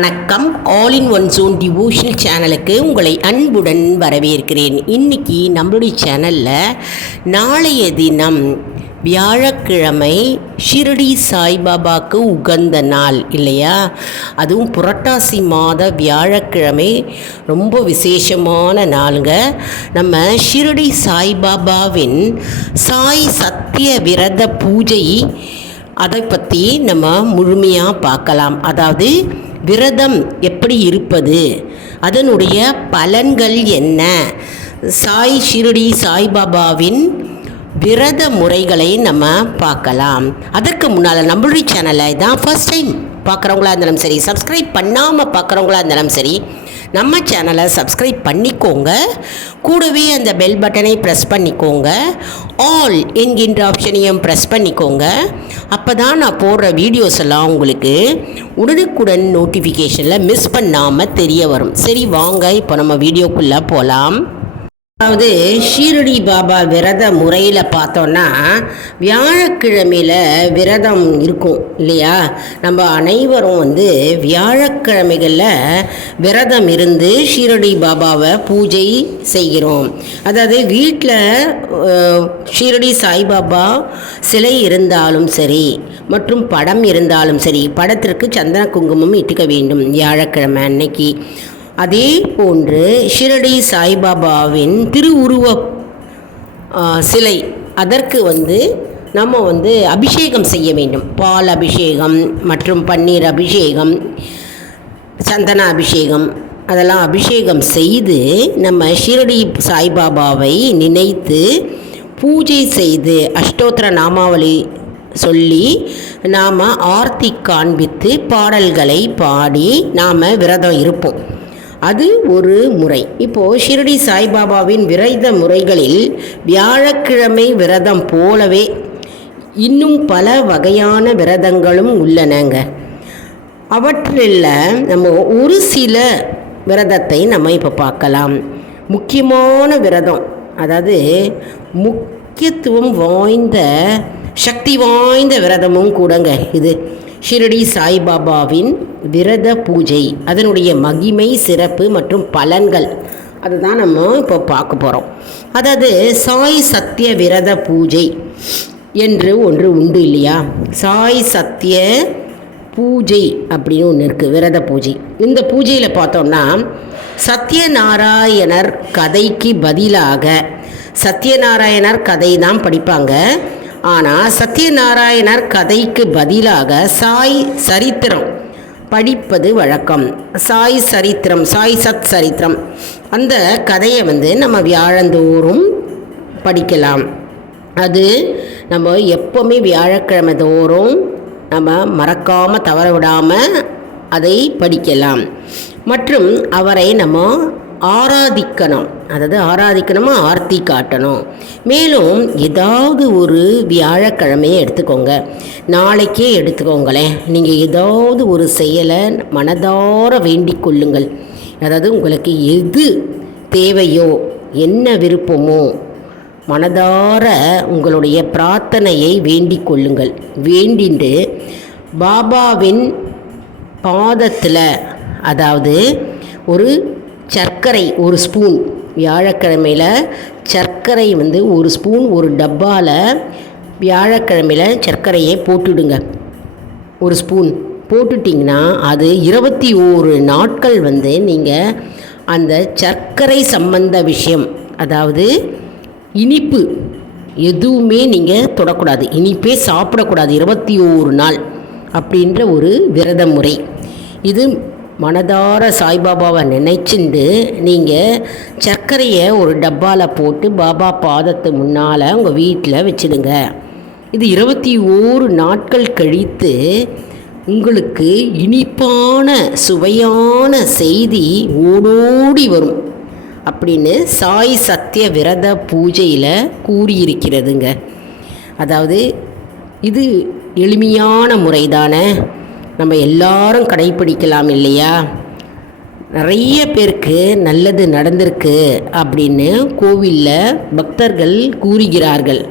வணக்கம். All in one zone devotional சேனலுக்கு உங்களை அன்புடன் வரவேற்கிறேன். இன்னைக்கு நம்மளுடைய சேனலில் நாளைய தினம் வியாழக்கிழமை ஷிரடி சாய்பாபாவுக்கு உகந்த நாள் இல்லையா? அதுவும் புரட்டாசி மாத வியாழக்கிழமை. ரொம்ப விசேஷமான நாளுங்க. நம்ம ஷிரடி சாய்பாபாவின் சாய் சத்திய விரத பூஜை அதை பற்றி நம்ம முழுமையாக பார்க்கலாம். அதாவது விரதம் எப்படி இருப்பது? அதனுடைய பலன்கள் என்ன? சாய் ஷிரடி சாய்பாபாவின் விரத முறைகளை நம்ம பார்க்கலாம். அதற்கு முன்னால் நம்மளுடைய சேனலை தான் ஃபர்ஸ்ட் டைம் பார்க்குறவங்களா இருந்தாலும் சரி சப்ஸ்கிரைப் பண்ணாமல் பார்க்குறவங்களா இருந்தாலும் சரி நம்ம சேனலை சப்ஸ்கிரைப் பண்ணிக்கோங்க. கூடவே அந்த பெல் பட்டனை ப்ரெஸ் பண்ணிக்கோங்க. ஆல் என்கின்ற ஆப்ஷனையும் ப்ரெஸ் பண்ணிக்கோங்க. அப்போ தான் நான் போடுற வீடியோஸ் எல்லாம் உங்களுக்கு உடனுக்குடன் நோட்டிஃபிகேஷனில் மிஸ் பண்ணாமல் தெரிய வரும். சரி வாங்க இப்போ நம்ம வீடியோக்குள்ளே போகலாம் அதாவது ஷீரடி பாபா விரத முறையில் பார்த்தோன்னா வியாழக்கிழமையில் விரதம் இருக்கும் இல்லையா? நம்ம அனைவரும் வந்து வியாழக்கிழமைகளில் விரதம் இருந்து ஷீரடி பாபாவை பூஜை செய்கிறோம். அதாவது வீட்டில் ஷீரடி சாய்பாபா சிலை இருந்தாலும் சரி மற்றும் படம் இருந்தாலும் சரி படத்திற்கு சந்தன குங்குமம் இட்டுக்க வேண்டும் வியாழக்கிழமை அன்னைக்கு. அதே போன்று ஷிரடி சாய்பாபாவின் திருவுருவ சிலை அதற்கு வந்து நம்ம வந்து அபிஷேகம் செய்ய வேண்டும். பால் அபிஷேகம் மற்றும் பன்னீர் அபிஷேகம் சந்தன அபிஷேகம் அதெல்லாம் அபிஷேகம் செய்து நம்ம ஷிரடி சாய்பாபாவை நினைத்து பூஜை செய்து அஷ்டோத்திர நாமாவளி சொல்லி நாம் ஆர்த்தி காண்பித்து பாடல்களை பாடி நாம் விரதம் இருப்போம். அது ஒரு முறை. இப்போது ஷிரடி சாய்பாபாவின் விரத முறைகளில் வியாழக்கிழமை விரதம் போலவே இன்னும் பல வகையான விரதங்களும் உள்ளனங்க. அவற்றில் நம்ம ஒரு சில விரதத்தை நம்ம இப்போ பார்க்கலாம். முக்கியமான விரதம் அதாவது முக்கியத்துவம் வாய்ந்த சக்தி வாய்ந்த விரதமும் கூடங்க இது. ஷிரடி சாய்பாபாவின் விரத பூஜை அதனுடைய மகிமை சிறப்பு மற்றும் பலன்கள். அதுதான் நம்ம இப்போ பார்க்க போகிறோம் அதாவது சாய் சத்திய விரத பூஜை என்று ஒன்று உண்டு இல்லையா? சாய் சத்திய பூஜை அப்படின்னு ஒன்று இருக்குது விரத பூஜை. இந்த பூஜையில் பார்த்தோம்னா சத்யநாராயணர் கதைக்கு பதிலாக சத்யநாராயணர் கதை தான் படிப்பாங்க. ஆனால் சத்யநாராயணர் கதைக்கு பதிலாக சாய் சரித்திரம் படிப்பது வழக்கம். சாய் சரித்திரம் சாய் சத் சரித்திரம். அந்த கதையை வந்து நம்ம வியாழந்தோறும் படிக்கலாம். அது நம்ம எப்போவுமே வியாழக்கிழமை தோறும் நம்ம மறக்காமல் தவற விடாமல் அதை படிக்கலாம். மற்றும் அவரை நம்ம ஆராதிக்கணும். அதாவது ஆராதிக்கணுமா? ஆர்த்தி காட்டணும். மேலும் ஏதாவது ஒரு வியாழக்கிழமையை எடுத்துக்கோங்க. நாளைக்கே எடுத்துக்கோங்களேன். நீங்கள் ஏதாவது ஒரு செயலை மனதார வேண்டிக் கொள்ளுங்கள். அதாவது உங்களுக்கு எது தேவையோ என்ன விருப்பமோ மனதார உங்களுடைய பிரார்த்தனையை வேண்டிக் கொள்ளுங்கள். வேண்டிண்டு பாபாவின் பாதத்தில் அதாவது ஒரு சர்க்கரை ஒரு ஸ்பூன். வியாழக்கிழமையில் சர்க்கரை வந்து ஒரு ஸ்பூன் ஒரு டப்பாவில் வியாழக்கிழமையில் சர்க்கரையை போட்டுடுங்க. ஒரு ஸ்பூன். போட்டுட்டிங்கன்னா அது இருபத்தி ஓரு நாட்கள் வந்து நீங்கள் அந்த சர்க்கரை சம்பந்த விஷயம் அதாவது இனிப்பு எதுவுமே நீங்கள் தொடக்கூடாது. இனிப்பே சாப்பிடக்கூடாது. இருபத்தி ஓரு நாள் அப்படின்ற ஒரு விரத முறை இது மனதார சாய்பாபாவை நினைச்சிண்டு நீங்கள் சர்க்கரையை ஒரு டப்பாவில் போட்டு பாபா பாதத்து முன்னால் உங்கள் வீட்டில் வச்சிடுங்க. இது இருபத்தி ஓரு நாட்கள் கழித்து உங்களுக்கு இனிப்பான சுவையான செய்தி ஓடோடி வரும் அப்படின்னு சாய் சத்திய விரத பூஜையில் கூறியிருக்கிறதுங்க. அதாவது இது எளிமையான முறை தானே நம்ம எல்லாரும் கடைப்பிடிக்கலாம் இல்லையா? நிறைய பேருக்கு நல்லது நடந்திருக்கு அப்படின்னு கோவிலில் பக்தர்கள் கூறுகிறார்கள்.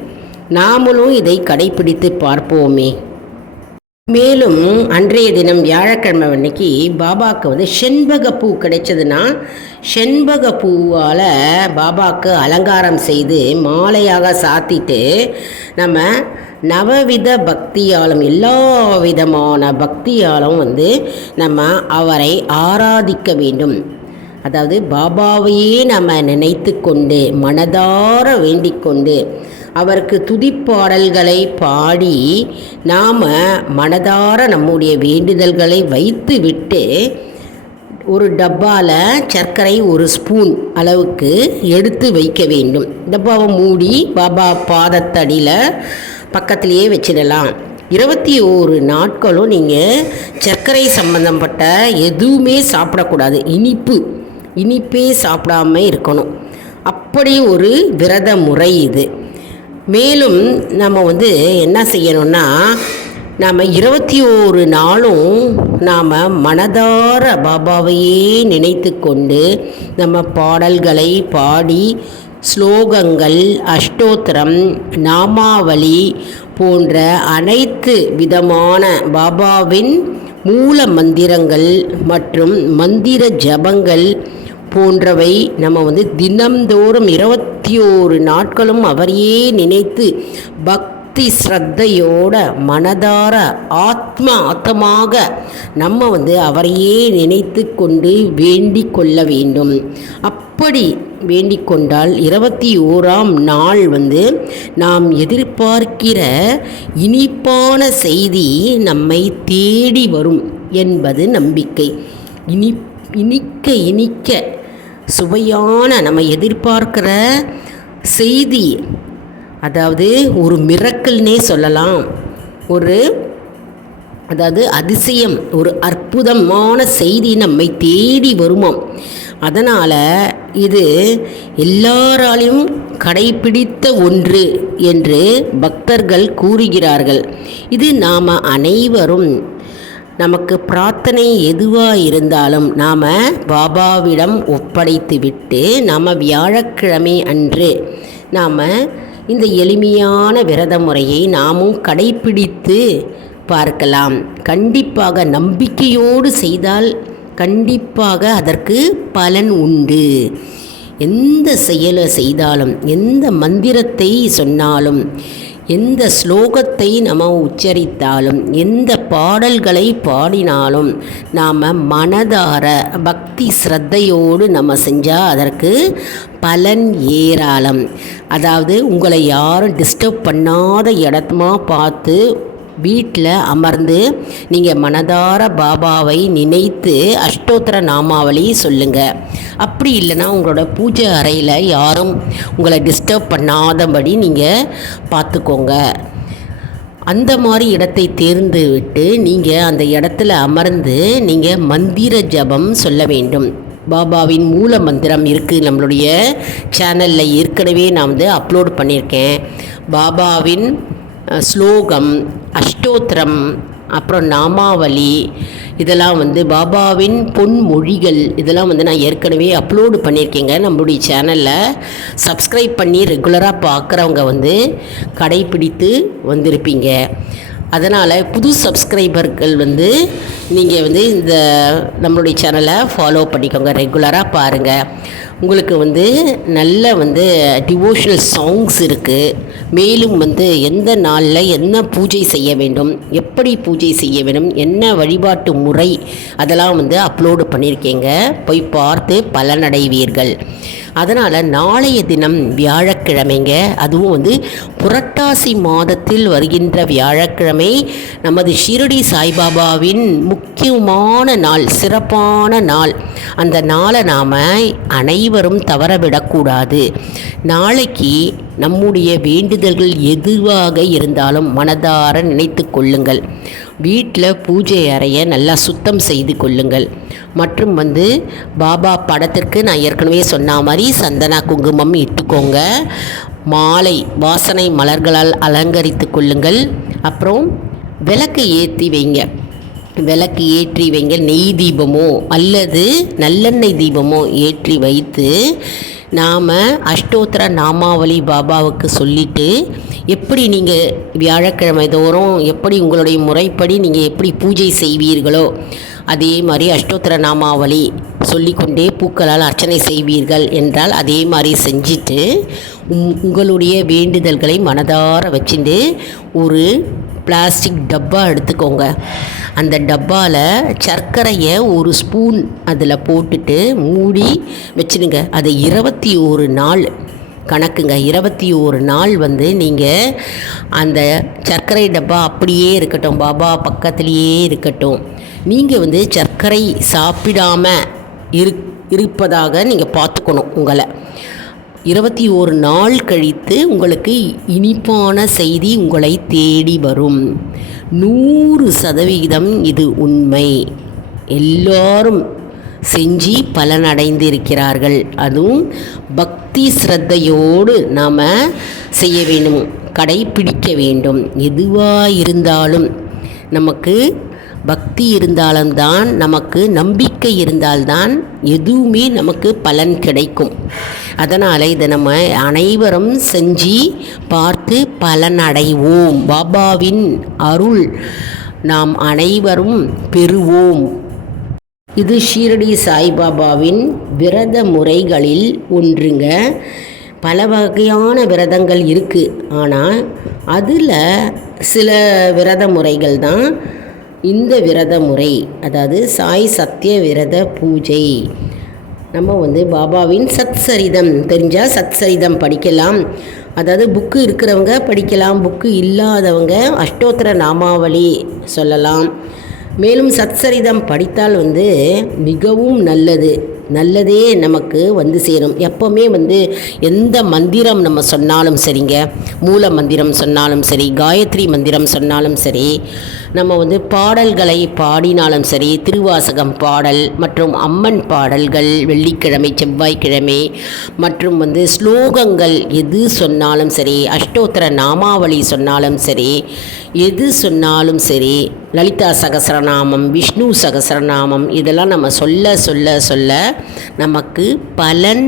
நாமளும் இதை கடைப்பிடித்து பார்ப்போமே. மேலும் அன்றைய தினம் வியாழக்கிழமை அன்னைக்கு பாபாவுக்கு வந்து செண்பக பூ கிடைச்சதுன்னா செண்பக பூவால் பாபாவுக்கு அலங்காரம் செய்து மாலையாக சாத்திட்டு நம்ம நவவித பக்தியாலும் எல்லா விதமான பக்தியாலும் வந்து நம்ம அவரை ஆராதிக்க வேண்டும். அதாவது பாபாவையே நம்ம நினைத்து கொண்டு மனதார வேண்டிக் கொண்டு அவருக்கு துதிப்பாடல்களை பாடி நாம் மனதார நம்முடைய வேண்டுதல்களை வைத்து விட்டு ஒரு டப்பாவில் சர்க்கரை ஒரு ஸ்பூன் அளவுக்கு எடுத்து வைக்க வேண்டும். டப்பாவை மூடி பாபா பாதத்தடியில் பக்கத்திலேயே வச்சிடலாம். இருபத்தி ஓரு நாட்களும் நீங்கள் சர்க்கரை சம்பந்தப்பட்ட எதுவுமே சாப்பிடக்கூடாது. இனிப்பு. இனிப்பே சாப்பிடாம இருக்கணும். அப்படி ஒரு விரத முறை இது. மேலும் நம்ம வந்து என்ன செய்யணும்னா நாம் இருபத்தி ஓரு நாளும் நாம் மனதார பாபாவையே நினைத்து கொண்டு நம்ம பாடல்களை பாடி ஸ்லோகங்கள் அஷ்டோத்திரம் நாமாவளி போன்ற அனைத்து விதமான பாபாவின் மூல மந்திரங்கள் மற்றும் மந்திர ஜபங்கள் போன்றவை நம்ம வந்து தினம்தோறும் இருபத்தி ஓரு நாட்களும் அவரையே நினைத்து பக்தி ஸ்ரத்தையோட மனதார ஆத்ம ஆத்தமாக நம்ம வந்து அவரையே நினைத்து கொண்டு வேண்டிக் கொள்ள வேண்டும். அப்படி வேண்டிக் கொண்டால் இருபத்தி ஓராம் நாள் வந்து நாம் எதிர்பார்க்கிற இனிப்பான செய்தி நம்மை தேடி வரும் என்பது நம்பிக்கை. இனி இனிக்க இனிக்க சுவையான நம்ம எதிர்பார்க்கிற செய்தி அதாவது ஒரு மிரக்கல்னே சொல்லலாம். ஒரு அதாவது அதிசயம் ஒரு அற்புதமான செய்தி நம்மை தேடி வருமாம். அதனால் இது எல்லாராலையும் கடைபிடித்த ஒன்று என்று பக்தர்கள் கூறுகிறார்கள். இது நாம் அனைவரும் நமக்கு பிரார்த்தனை எதுவாக இருந்தாலும் நாம் பாபாவிடம் ஒப்படைத்து விட்டு நாம் வியாழக்கிழமை அன்று நாம் இந்த எளிமையான விரத முறையை நாமும் கடைபிடித்து பார்க்கலாம். கண்டிப்பாக நம்பிக்கையோடு செய்தால் கண்டிப்பாக அதற்கு பலன் உண்டு. எந்த செயலை செய்தாலும் எந்த மந்திரத்தை சொன்னாலும் எந்த ஸ்லோகத்தை நம்ம உச்சரித்தாலும் எந்த பாடல்களை பாடினாலும் நாம் மனதார பக்தி ஸ்ரத்தையோடு நம்ம செஞ்சால் அதற்கு பலன் ஏராளம். அதாவது உங்களை யாரும் டிஸ்டர்ப் பண்ணாத இடமா பார்த்து வீட்டில் அமர்ந்து நீங்கள் மனதார பாபாவை நினைத்து அஷ்டோத்திர நாமாவளி சொல்லுங்கள் அப்படி இல்லைன்னா உங்களோட பூஜை அறையில் யாரும் உங்களை டிஸ்டர்ப் பண்ணாதபடி நீங்கள் பார்த்துக்கோங்க அந்த மாதிரி இடத்தை தேர்ந்து விட்டு நீங்கள் அந்த இடத்துல அமர்ந்து நீங்கள் மந்திர ஜபம் சொல்ல வேண்டும். பாபாவின் மூல மந்திரம் இருக்குது நம்மளுடைய சேனலில் ஏற்கனவே நான் வந்து அப்லோட் பண்ணியிருக்கேன். பாபாவின் ஸ்லோகம் அஷ்டோத்திரம் அப்புறம் நாமாவளி இதெல்லாம் வந்து பாபாவின் பொன்மொழிகள் இதெல்லாம் வந்து நான் ஏற்கனவே அப்லோடு பண்ணியிருக்கேங்க நம்மளுடைய சேனலில் சப்ஸ்கிரைப் பண்ணி ரெகுலராக பார்க்குறவங்க வந்து கடைப்பிடித்து வந்திருப்பீங்க. அதனால் புது சப்ஸ்கிரைபர்கள் வந்து நீங்கள் வந்து இந்த நம்மளுடைய சேனலை ஃபாலோ பண்ணிக்கோங்க ரெகுலராக பாருங்கள் உங்களுக்கு வந்து நல்ல வந்து டிவோஷனல் சாங்ஸ் இருக்குது மேலும் வந்து எந்த நாளில் என்ன பூஜை செய்ய வேண்டும் எப்படி பூஜை செய்ய வேண்டும் என்ன வழிபாட்டு முறை அதெல்லாம் வந்து அப்லோடு பண்ணியிருக்கேங்க போய் பார்த்து பலனடைவீர்கள். அதனால் நாளைய தினம் வியாழக்கிழமைங்க அதுவும் வந்து புரட்டாசி மாதத்தில் வருகின்ற வியாழக்கிழமை நமது ஷிரடி சாய்பாபாவின் முக்கியமான நாள் சிறப்பான நாள். அந்த நாளை நாம் அனைவரும் தவறவிடக்கூடாது. நாளைக்கு நம்முடைய வேண்டுதல்கள் எதுவாக இருந்தாலும் மனதார நினைத்து கொள்ளுங்கள். வீட்டில் பூஜை அறையை நல்லா சுத்தம் செய்து கொள்ளுங்கள். மற்றும் வந்து பாபா படத்திற்கு நான் ஏற்கனவே சொன்ன மாதிரி சந்தனா குங்குமம் இட்டுக்கோங்க. மாலை வாசனை மலர்களால் அலங்கரித்து கொள்ளுங்கள். அப்புறம் விளக்கு ஏற்றி வைங்க. விளக்கு ஏற்றி வைங்க நெய் தீபமோ அல்லது நல்லெண்ணெய் தீபமோ ஏற்றி வைத்து நாம் அஷ்டோத்திர நாமாவளி பாபாவுக்கு சொல்லிட்டு எப்படி நீங்கள் வியாழக்கிழமை தோறும் எப்படி உங்களுடைய முறைப்படி நீங்கள் எப்படி பூஜை செய்வீர்களோ அதே மாதிரி அஷ்டோத்திர நாமாவளி சொல்லிக்கொண்டே பூக்களால் அர்ச்சனை செய்வீர்கள் என்றால் அதே மாதிரி செஞ்சுட்டு உங்களுடைய வேண்டுதல்களை மனதார வச்சுட்டு ஒரு பிளாஸ்டிக் டப்பா எடுத்துக்கோங்க. அந்த டப்பாவில் சர்க்கரையை ஒரு ஸ்பூன் அதில் போட்டுட்டு மூடி வச்சுடுங்க. அதை இருபத்தி ஒரு நாள் கணக்குங்க. இருபத்தி ஒரு நாள் வந்து நீங்கள் அந்த சர்க்கரை டப்பா அப்படியே இருக்கட்டும். பாபா பக்கத்துலேயே இருக்கட்டும். நீங்கள் வந்து சர்க்கரை சாப்பிடாம இரு இருப்பதாக நீங்கள் பார்த்துக்கணும் உங்களை. இருபத்தி ஒரு நாள் கழித்து உங்களுக்கு இனிப்பான செய்தி உங்களை தேடி வரும். நூறு சதவிகிதம் இது உண்மை. எல்லாரும் செஞ்சு பலனடைந்திருக்கிறார்கள். அதுவும் பக்தி ஸ்ரத்தையோடு நாம் செய்ய வேண்டும் கடைப்பிடிக்க வேண்டும். எதுவாக இருந்தாலும் நமக்கு பக்தி இருந்தால்தான் நமக்கு நம்பிக்கை இருந்தால்தான் எதுவுமே நமக்கு பலன் கிடைக்கும். அதனால் இதை நம்ம அனைவரும் செஞ்சு பார்த்து பலனடைவோம். பாபாவின் அருள் நாம் அனைவரும் பெறுவோம். இது ஷீரடி சாய்பாபாவின் விரத முறைகளில் ஒன்றுங்க. பல வகையான விரதங்கள் இருக்குது ஆனால் அதில் சில விரத முறைகள் தான். இந்த விரத முறை அதாவது சாய் சத்திய விரத பூஜை. நம்ம வந்து பாபாவின் சத்சரிதம் தெரிஞ்சால் சத்சரிதம் படிக்கலாம். அதாவது புக்கு இருக்கிறவங்க படிக்கலாம் புக்கு இல்லாதவங்க அஷ்டோத்திர நாமாவளி சொல்லலாம். மேலும் சத்சரிதம் படித்தால் வந்து மிகவும் நல்லது. நல்லதே நமக்கு வந்து சேரும். எப்போவுமே வந்து எந்த மந்திரம் நம்ம சொன்னாலும் சரிங்க. மூல மந்திரம் சொன்னாலும் சரி காயத்ரி மந்திரம் சொன்னாலும் சரி நம்ம வந்து பாடல்களை பாடினாலும் சரி திருவாசகம் பாடல் மற்றும் அம்மன் பாடல்கள் வெள்ளிக்கிழமை செவ்வாய்க்கிழமை மற்றும் வந்து ஸ்லோகங்கள் எது சொன்னாலும் சரி அஷ்டோத்தர நாமாவளி சொன்னாலும் சரி எது சொன்னாலும் சரி லலிதா சகசரநாமம் விஷ்ணு சகசரநாமம் இதெல்லாம் நம்ம சொல்ல சொல்ல சொல்ல நமக்கு பலன்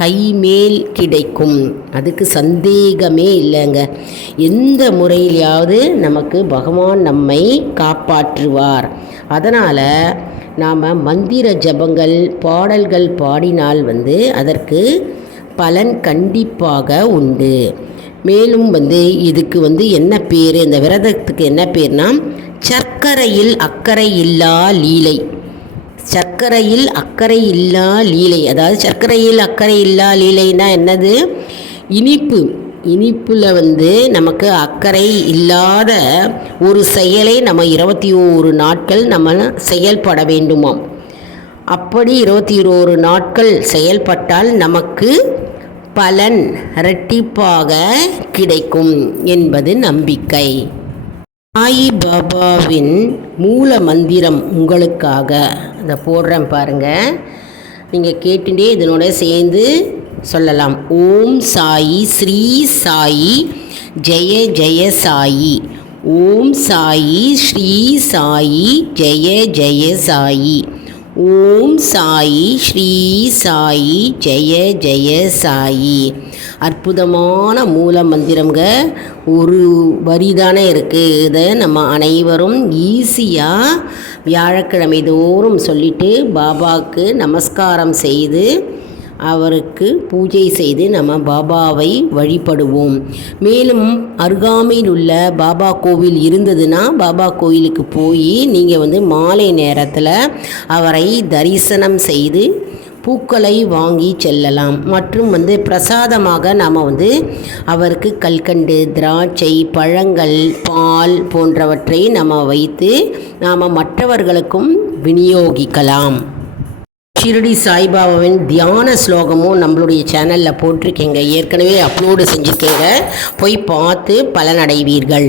கைமேல் கிடைக்கும். அதுக்கு சந்தேகமே இல்லைங்க. எந்த முறையிலையாவது நமக்கு பகவான் நம்மை காப்பாற்றுவார். அதனால் நாம் மந்திர ஜபங்கள் பாடல்கள் பாடினால் வந்து அதற்கு பலன் கண்டிப்பாக உண்டு. மேலும் வந்து இதுக்கு வந்து என்ன பேர் இந்த விரதத்துக்கு என்ன பேர்னா சர்க்கரையில் அக்கறை இல்லா லீலை. சர்க்கரையில் அக்கறை இல்லா லீலை. அதாவது சர்க்கரையில் அக்கறை இல்லா லீலைன்னா என்னது? இனிப்பு. இனிப்பில் வந்து நமக்கு அக்கறை இல்லாத ஒரு செயலை நம்ம இருபத்தி ஓரு நாட்கள் நம்ம செயல்பட வேண்டுமாம். அப்படி இருபத்தி ஓரு நாட்கள் செயல்பட்டால் நமக்கு பலன் இரட்டிப்பாக கிடைக்கும் என்பது நம்பிக்கை. சாய் பாபாவின் மூல மந்திரம் உங்களுக்காக. அதை போடுறேன் பாருங்கள் நீங்கள் கேட்டுட்டே இதனோட சேர்ந்து சொல்லலாம். ஓம் சாயி ஸ்ரீ சாயி ஜெய ஜெய சாயி. ஓம் சாயி ஸ்ரீ சாயி ஜெய ஜெய சாயி. ஓம் சாயி ஸ்ரீ சாயி ஜெய ஜெய சாயி. அற்புதமான மூல மந்திரங்க ஒரு வரி தானே இருக்குது இதை நம்ம அனைவரும் ஈஸியாக வியாழக்கிழமை தோறும் சொல்லிவிட்டு பாபாவுக்கு நமஸ்காரம் செய்து அவருக்கு பூஜை செய்து நம்ம பாபாவை வழிபடுவோம். மேலும் அருகாமையில் உள்ள பாபா கோவில் இருந்ததுன்னா பாபா கோயிலுக்கு போய் நீங்கள் வந்து மாலை நேரத்தில் அவரை தரிசனம் செய்து பூக்களை வாங்கி செல்லலாம். மற்றும் வந்து பிரசாதமாக நாம் வந்து அவருக்கு கல்கண்டு திராட்சை பழங்கள் பால் போன்றவற்றை நம்ம வைத்து நாம் மற்றவர்களுக்கும் விநியோகிக்கலாம். ஷிரடி சாய்பாபாவின் தியான ஸ்லோகமும் நம்மளுடைய சேனலில் போட்டிருக்கீங்க. ஏற்கனவே அப்லோடு செஞ்சுருக்கேங்க. போய் பார்த்து பலனடைவீர்கள்.